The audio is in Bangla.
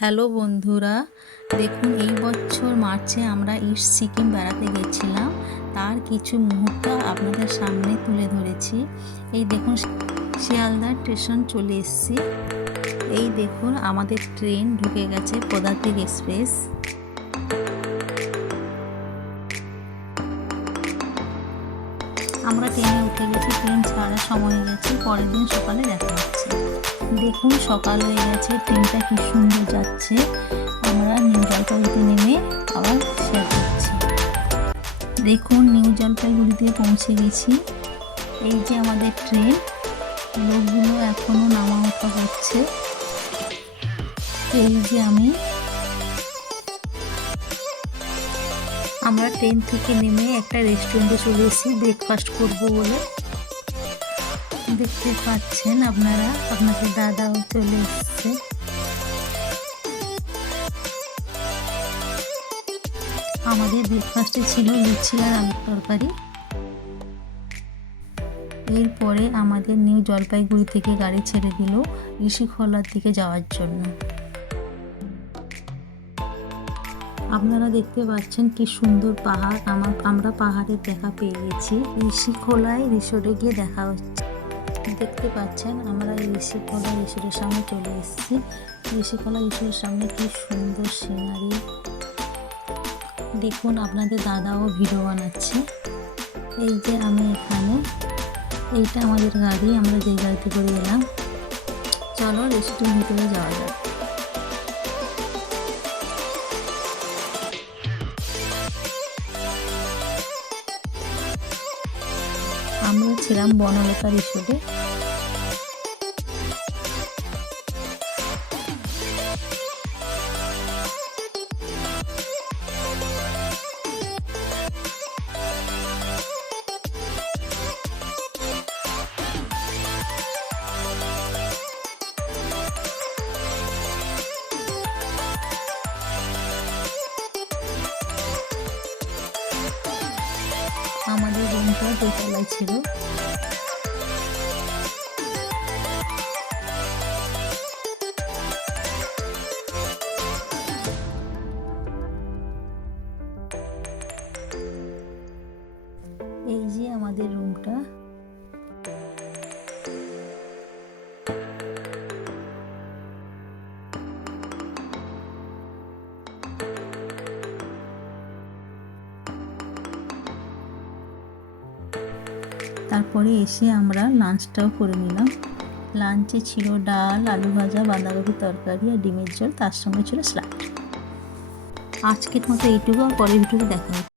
হ্যালো বন্ধুরা, দেখুন এই বছর মার্চে আমরা ইস্ট সিকিম বেড়াতে গেছিলাম। তার কিছু মুহূর্ত আপনাদের সামনে তুলে ধরেছি। এই দেখুন শিয়ালদা স্টেশন চলে এসেছি। এই দেখুন আমাদের ট্রেন ঢুকে গেছে, পদাতিক এক্সপ্রেস। আমরা ট্রেনে উঠে গেছি, ট্রেন ছাড়ার সময় হয়ে গেছে, পরের দিন সকালে দেখা হচ্ছে। দেখুন সকাল হয়ে গেছে, ট্রেনটা কি সুন্দর যাচ্ছে। আমরা নিউ জলপাইগুড়িতে নেমে আবার শেয়ার করছি। দেখুন নিউ জলপাইগুড়িতে পৌঁছে গেছি। এই যে আমাদের ট্রেন, লোকগুলো এখনো নামা ওঠা করছে। এই যে আমরা ট্রেন থেকে নেমে একটা রেস্টুরেন্টে চলে এসেছি ব্রেকফাস্ট করব বলে। দেখতে পাচ্ছেন আপনারা, আপনাদের দাদাও চলে এসছে। আমাদের ব্রেকফাস্টে ছিল লুচি আর আলুর তরকারি। এরপরে আমাদের নিউ জলপাইগুড়ি থেকে গাড়ি ছেড়ে দিল ঋষিখোলার দিকে যাওয়ার জন্য। আপনারা দেখতে পাচ্ছেন কি সুন্দর পাহাড়। আমরা পাহাড়ের দেখা পেয়ে গেছি। ঋষিখোলায় রিসোর্টে গিয়ে দেখা হচ্ছে। দেখতে পাচ্ছেন আমরা ঋষিখোলা রিসোর্টের সামনে চলে এসেছি। ঋষিখোলা রিসোর্টের সামনে কি সুন্দর সিনারি। দেখুন আপনাদের দাদাও ভিডিও বানাচ্ছে। এই যে আমি এখানে, এইটা আমাদের গাড়ি, আমরা যে গাড়িতে করে এলাম। চলো রেস্টুরেন্টের ভিতরে যাওয়া যাক। আমরা ছিলাম বনলতা রিসোর্টে। আমাদের রুমটা দোতলায় ছিল। এই যে আমাদের রুমটা। তারপরে এসে আমরা লাঞ্চটাও করে নিলাম। লাঞ্চে ছিল ডাল, আলু ভাজা, বাঁধাকপি তরকারি আর ডিমের ঝোল, তার সঙ্গে ছিল স্যালাড। আজকের মতো এইটুকু, পরের ভিডিওতে দেখা হবে।